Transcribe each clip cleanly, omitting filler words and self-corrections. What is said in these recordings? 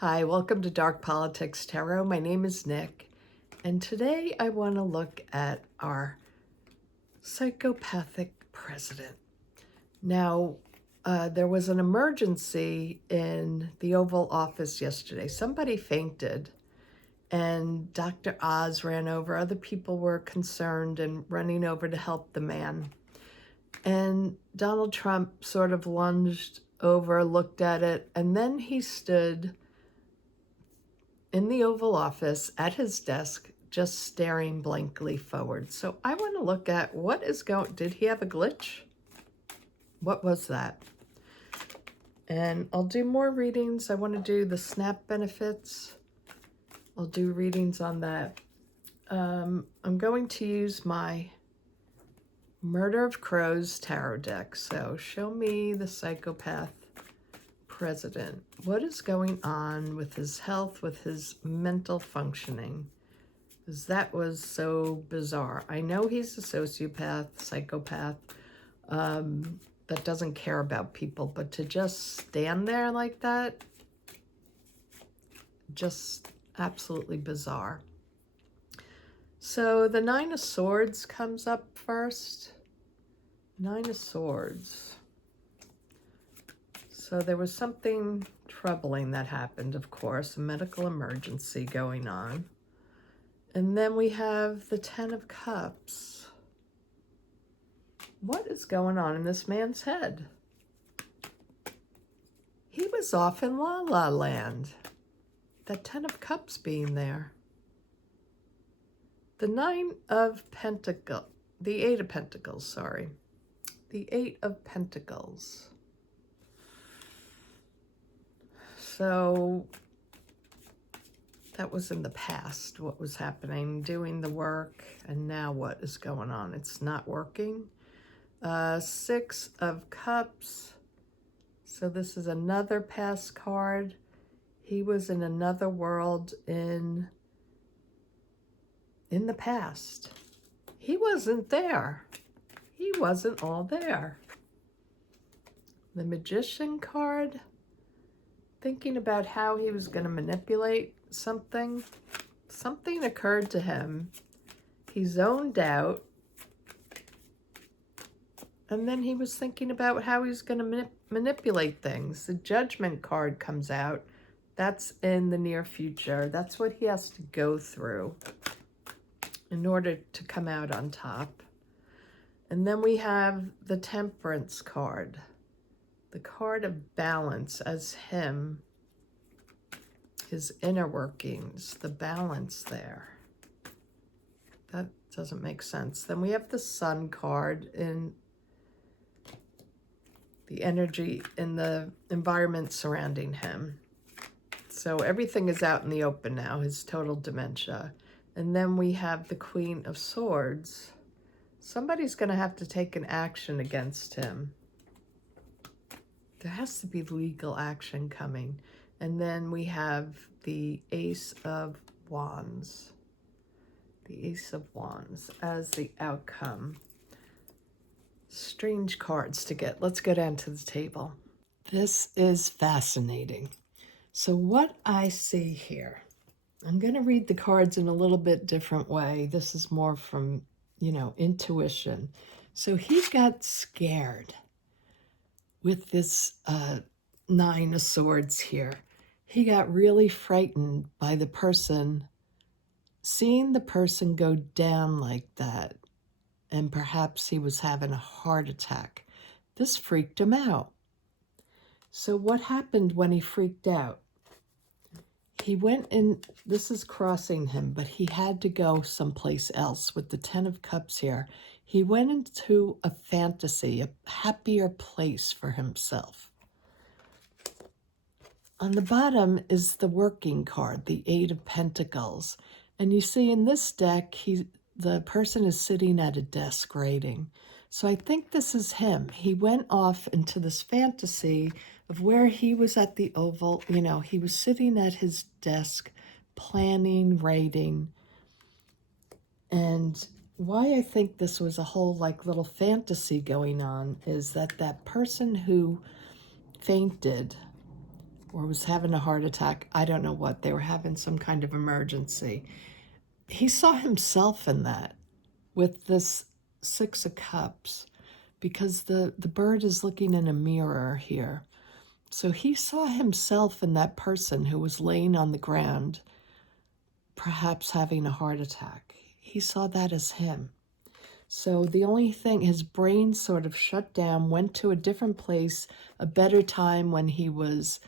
Hi, welcome to Dark Politics Tarot. My name is Nick, and today I want to look at our psychopathic president. Now, there was an emergency in the Oval Office yesterday. Somebody fainted, and Dr. Oz ran over. Other people were concerned and running over to help the man. And Donald Trump sort of lunged over, looked at it, and then he stood in the Oval Office at his desk, just staring blankly forward. So I want to look at what is going, did he have a glitch? What was that? And I'll do more readings. I want to do the SNAP benefits. I'll do readings on that. I'm going to use my Murder of Crows tarot deck. So show me the psychopath president. What is going on with his health, with his mental functioning? Because that was so bizarre. I know he's a sociopath, psychopath, that doesn't care about people, but to just stand there like that, just absolutely bizarre. So the Nine of Swords comes up first. Nine of Swords. So there was something troubling that happened, of course, a medical emergency going on. And then we have the Ten of Cups. What is going on in this man's head? He was off in La La Land. That Ten of Cups being there. The Nine of Pentacles, the Eight of Pentacles, sorry. The Eight of Pentacles. So that was in the past, what was happening, doing the work, and now what is going on? It's not working. Six of Cups. So this is another past card. He was in another world in the past. He wasn't there. He wasn't all there. The Magician card. Thinking about how he was going to manipulate something. Something occurred to him. He zoned out. And then he was thinking about how he's going to manipulate things. The Judgment card comes out. That's in the near future. That's what he has to go through in order to come out on top. And then we have the Temperance card. The card of balance as him, his inner workings, the balance there. That doesn't make sense. Then we have the Sun card in the energy in the environment surrounding him. So everything is out in the open now, his total dementia. And then we have the Queen of Swords. Somebody's going to have to take an action against him. There has to be legal action coming. And then we have the Ace of Wands. The Ace of Wands as the outcome. Strange cards to get. Let's go down to the table. This is fascinating. So what I see here, I'm going to read the cards in a little bit different way. This is more from, intuition. So he got scared with this Nine of Swords here. He got really frightened by the person, seeing the person go down like that, and perhaps he was having a heart attack. This freaked him out. So what happened when he freaked out? He went in, this is crossing him, but he had to go someplace else with the Ten of Cups here. He went into a fantasy, a happier place for himself. On the bottom is the working card, the Eight of Pentacles. And you see in this deck, the person is sitting at a desk writing. So I think this is him. He went off into this fantasy of where he was at the Oval. He was sitting at his desk, planning, writing. And why I think this was a whole little fantasy going on is that person who fainted or was having a heart attack. I don't know what. They were having some kind of emergency. He saw himself in that with this Six of Cups, because the bird is looking in a mirror here. So he saw himself in that person who was laying on the ground, perhaps having a heart attack. He saw that as him. So the only thing, his brain sort of shut down, went to a different place, a better time when he was,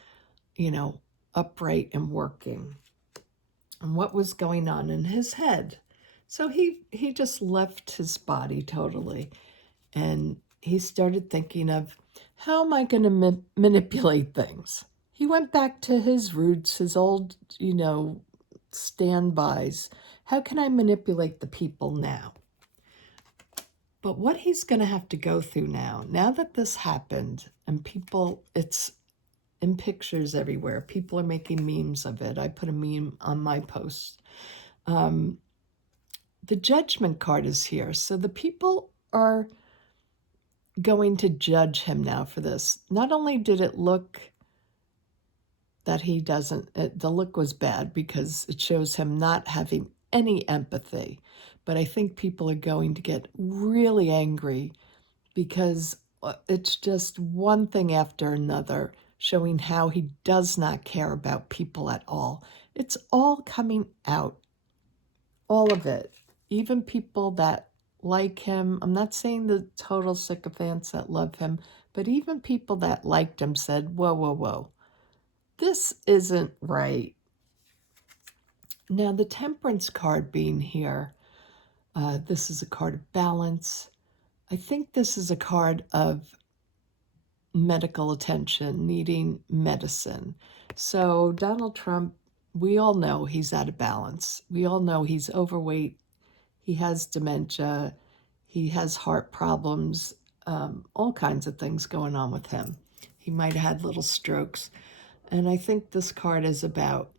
upright and working. And what was going on in his head. So he just left his body totally. And he started thinking of, how am I going to manipulate things? He went back to his roots, his old, standbys. How can I manipulate the people now? But what he's going to have to go through now that this happened, and people, it's in pictures everywhere. People are making memes of it. I put a meme on my post. The judgment card is here. So the people are going to judge him now for this. Not only did it look that he doesn't, the look was bad because it shows him not having any empathy. But I think people are going to get really angry because it's just one thing after another showing how he does not care about people at all. It's all coming out, all of it. Even people that like him, I'm not saying the total sycophants that love him, but even people that liked him said, whoa, whoa, whoa, this isn't right. Now, the Temperance card being here, this is a card of balance. I think this is a card of medical attention, needing medicine. So Donald Trump, we all know he's out of balance. We all know he's overweight. He has dementia. He has heart problems, all kinds of things going on with him. He might have had little strokes. And I think this card is about,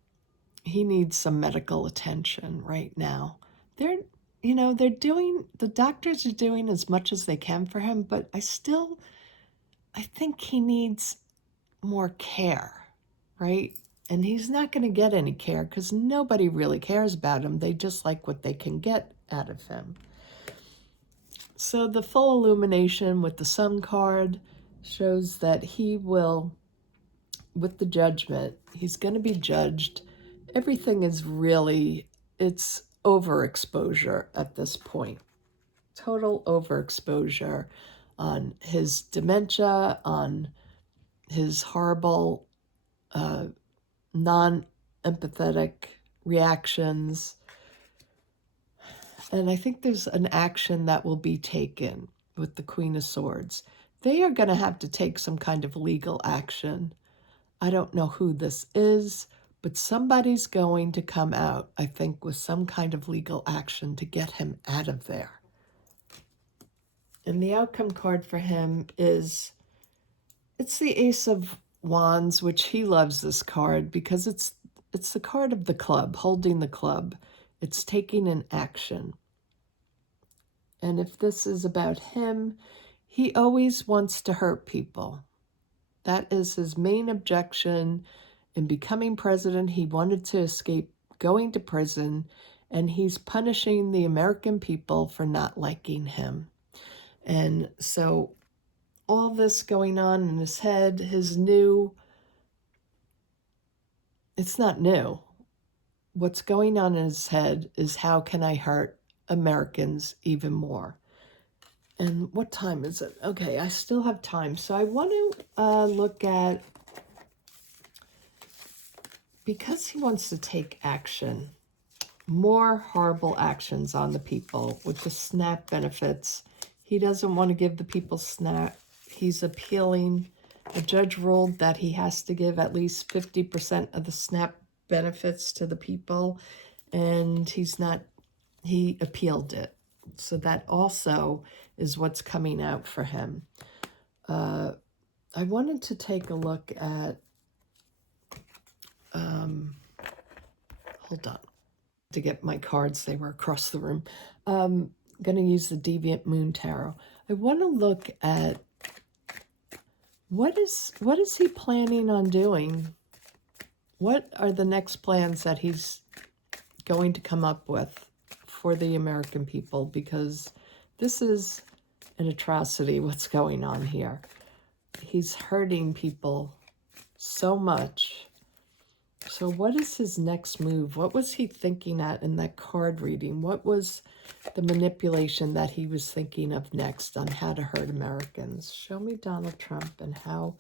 he needs some medical attention right now. The doctors are doing as much as they can for him, but I think he needs more care, right? And he's not going to get any care because nobody really cares about him. They just like what they can get out of him. So the full illumination with the Sun card shows that he will, with the judgment, he's going to be judged. Everything is really, it's overexposure at this point. Total overexposure on his dementia, on his horrible, non-empathetic reactions. And I think there's an action that will be taken with the Queen of Swords. They are going to have to take some kind of legal action. I don't know who this is, but somebody's going to come out, I think, with some kind of legal action to get him out of there. And the outcome card for him is, it's the Ace of Wands, which he loves this card because it's the card of the club, holding the club. It's taking an action. And if this is about him, he always wants to hurt people. That is his main objection in becoming president. He wanted to escape going to prison, and he's punishing the American people for not liking him. And so all this going on in his head, it's not new. What's going on in his head is, how can I hurt Americans even more? And what time is it? Okay, I still have time. So I want to look at, because he wants to take action, more horrible actions on the people with the SNAP benefits. He doesn't want to give the people SNAP. He's appealing. A judge ruled that he has to give at least 50% of the SNAP benefits to the people, and he appealed it. So that also is what's coming out for him. I wanted to take a look at, hold on, to get my cards, they were across the room. I'm going to use the Deviant Moon Tarot. I want to look at, what is he planning on doing what are the next plans that he's going to come up with for the American people? Because this is an atrocity, what's going on here. He's hurting people so much. So what is his next move? What was he thinking at in that card reading? What was the manipulation that he was thinking of next on how to hurt Americans? Show me Donald Trump and how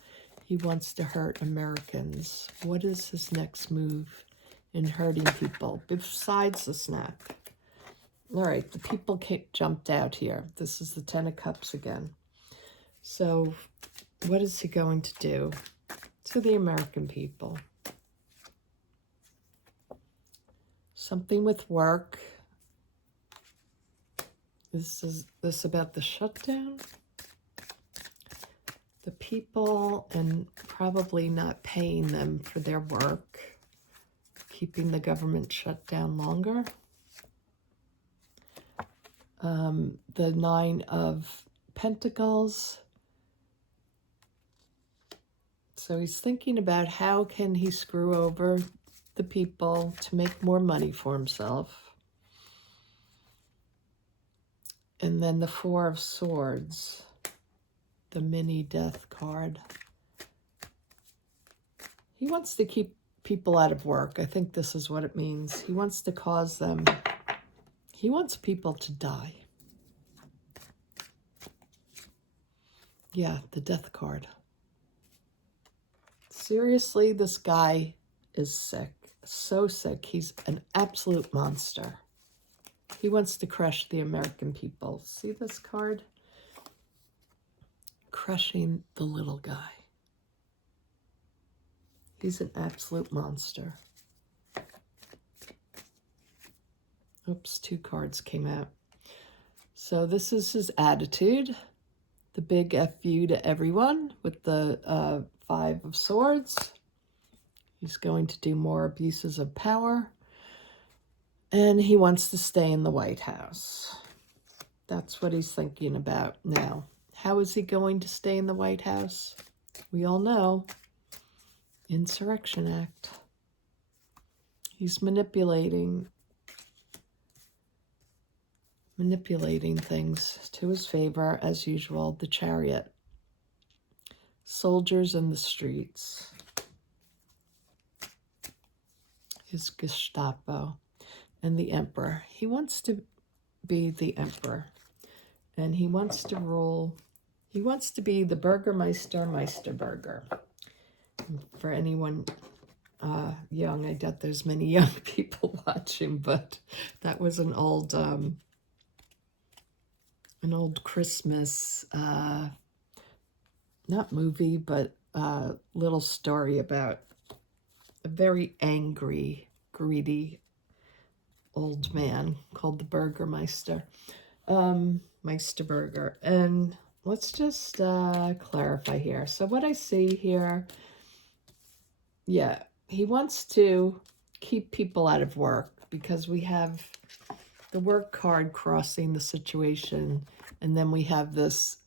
he wants to hurt Americans. What is his next move in hurting people besides the snack? All right, the people jumped out here. This is the Ten of Cups again. So what is he going to do to the American people? Something with work. Is this about the shutdown? The people and probably not paying them for their work. Keeping the government shut down longer. The Nine of Pentacles. So he's thinking about how can he screw over the people to make more money for himself. And then the Four of Swords, the mini death card. He wants to keep people out of work. I think this is what it means. He wants to cause them, he wants people to die. Yeah, the death card. Seriously, this guy is sick. So sick. He's an absolute monster. He wants to crush the American people. See this card? Crushing the little guy. He's an absolute monster. Oops, two cards came out. So this is his attitude. The big F you to everyone with the Five of Swords. He's going to do more abuses of power. And he wants to stay in the White House. That's what he's thinking about now. How is he going to stay in the White House? We all know. Insurrection Act. He's manipulating things to his favor, as usual. The Chariot. Soldiers in the streets. His Gestapo. And the Emperor. He wants to be the Emperor. And he wants to rule. He wants to be the Burgermeister, Meisterburger. For anyone young, I doubt there's many young people watching, but that was an old Christmas, not movie, but little story about a very angry, greedy old man called the Burgermeister, Meisterburger. And let's just clarify here. So what I see here, yeah, he wants to keep people out of work because we have the work card crossing the situation, and then we have this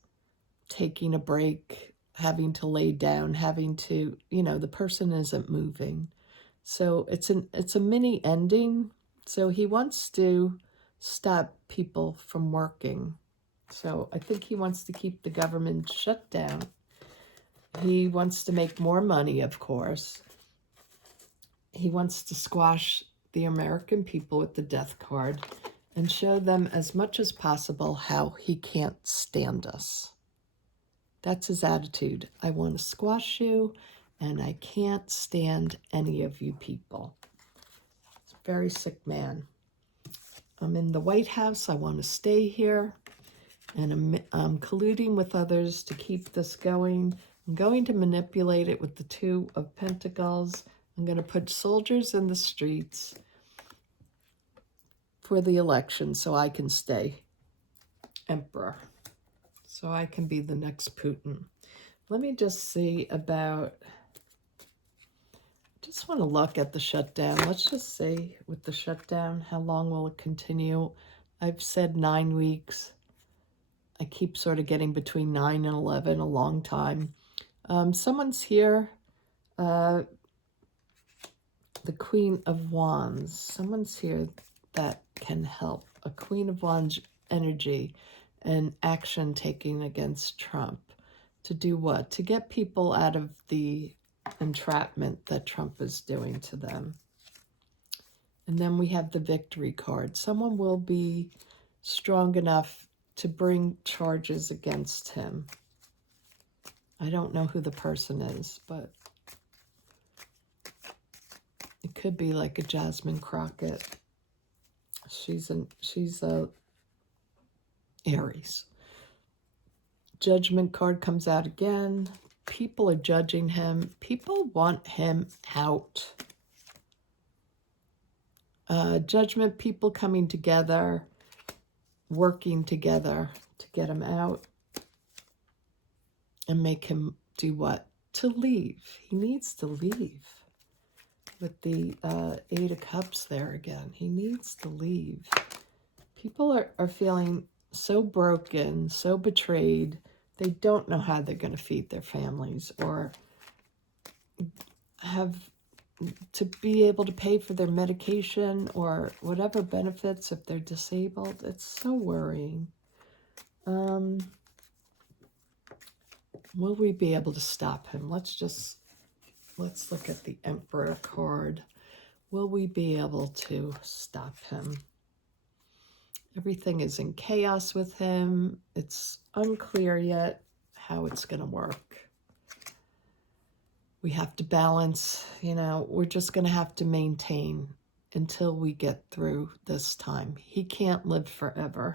taking a break, having to lay down, having to, the person isn't moving. So it's a mini ending. So he wants to stop people from working. So I think he wants to keep the government shut down. He wants to make more money, of course. He wants to squash the American people with the death card and show them as much as possible how he can't stand us. That's his attitude. I want to squash you, and I can't stand any of you people. It's a very sick man. I'm in the White House. I want to stay here, and I'm colluding with others to keep this going. I'm going to manipulate it with the Two of Pentacles. I'm going to put soldiers in the streets for the election so I can stay emperor. So I can be the next Putin. Let me just see about, just want to look at the shutdown. Let's just see with the shutdown, how long will it continue? I've said 9 weeks. I keep sort of getting between 9 and 11, a long time. Someone's here. the Queen of Wands. Someone's here that can help. A Queen of Wands energy and action taking against Trump. To do what? To get people out of the entrapment that Trump is doing to them. And then we have the Victory card. Someone will be strong enough to bring charges against him. I don't know who the person is, but it could be like a Jasmine Crockett. She's a Aries. Judgment card comes out again. People are judging him. People want him out. Judgment, people coming together, working together to get him out and make him do what? To leave. He needs to leave. With the Eight of Cups there again. He needs to leave. People are feeling so broken, so betrayed. They don't know how they're going to feed their families or have to be able to pay for their medication or whatever benefits if they're disabled. It's so worrying. Will we be able to stop him? Let's look at the Emperor card. Will we be able to stop him? Everything is in chaos with him. It's unclear yet how it's going to work. We have to balance, we're just going to have to maintain until we get through this time. He can't live forever,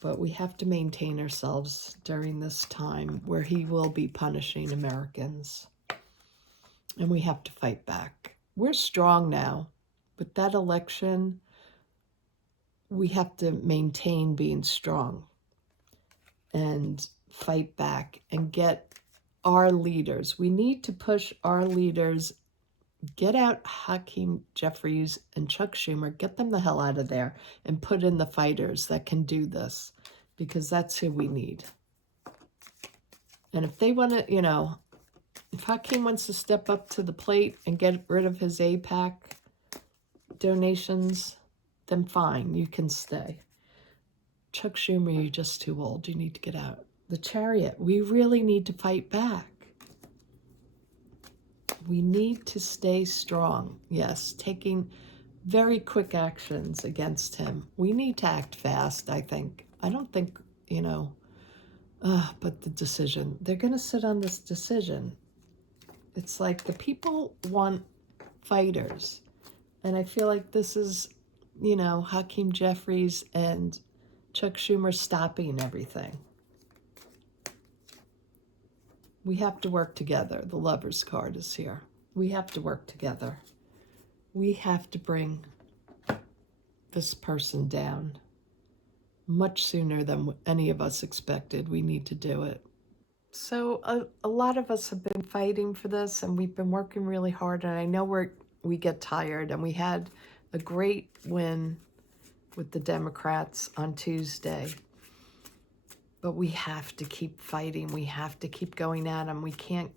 but we have to maintain ourselves during this time where he will be punishing Americans. And we have to fight back. We're strong now, but that election, we have to maintain being strong and fight back and get our leaders. We need to push our leaders, get out Hakeem Jeffries and Chuck Schumer, get them the hell out of there and put in the fighters that can do this, because that's who we need. And if they want to, if Hakeem wants to step up to the plate and get rid of his AIPAC donations, then fine, you can stay. Chuck Schumer, you're just too old. You need to get out. The Chariot, we really need to fight back. We need to stay strong. Yes, taking very quick actions against him. We need to act fast, I think. I don't think, but the decision. They're going to sit on this decision. It's like the people want fighters. And I feel like this is, Hakeem Jeffries and Chuck Schumer stopping everything. We have to work together. The Lover's card is here. We have to work together. We have to bring this person down much sooner than any of us expected. We need to do it. So a lot of us have been fighting for this, and we've been working really hard, and I know we get tired, and we had a great win with the Democrats on Tuesday. But we have to keep fighting. We have to keep going at them. We can't,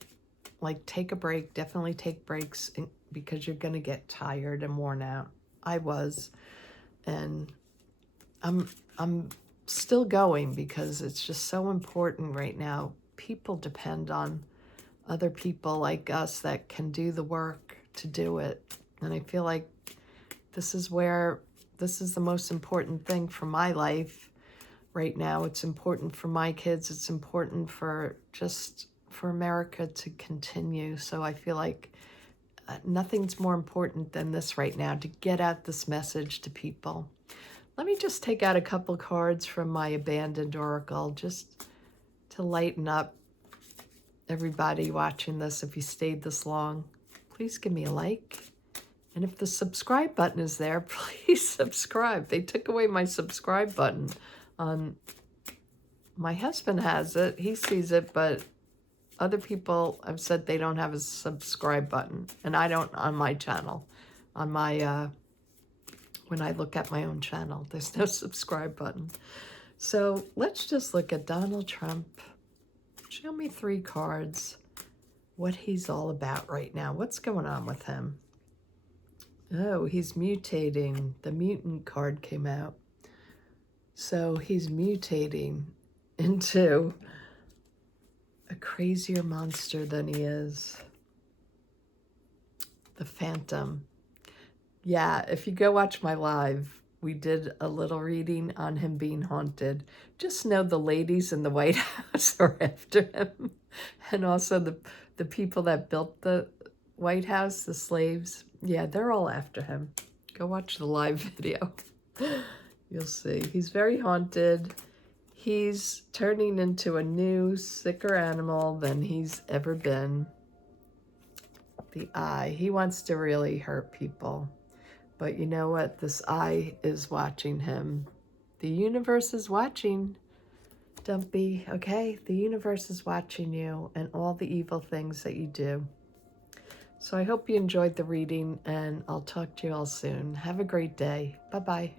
take a break. Definitely take breaks because you're going to get tired and worn out. I was. And I'm still going because it's just so important right now. People depend on other people like us that can do the work to do it. And I feel like this is the most important thing for my life right now. It's important for my kids. It's important for America to continue. So I feel like nothing's more important than this right now, to get out this message to people. Let me just take out a couple cards from my abandoned oracle just to lighten up everybody watching this. If you stayed this long, please give me a like. And if the subscribe button is there, please subscribe. They took away my subscribe button. My husband has it. He sees it, but other people have said they don't have a subscribe button. And I don't on my channel. On my, when I look at my own channel, there's no subscribe button. So let's just look at Donald Trump. Show me 3 cards. What he's all about right now. What's going on with him? Oh, he's mutating. The mutant card came out. So he's mutating into a crazier monster than he is. The Phantom. Yeah, if you go watch my live, we did a little reading on him being haunted. Just know the ladies in the White House are after him. And also the people that built the White House, the slaves. Yeah, they're all after him. Go watch the live video. You'll see. He's very haunted. He's turning into a new, sicker animal than he's ever been. The eye. He wants to really hurt people. But you know what? This eye is watching him. The universe is watching, Dumpy. Okay? The universe is watching you and all the evil things that you do. So I hope you enjoyed the reading, and I'll talk to you all soon. Have a great day. Bye-bye.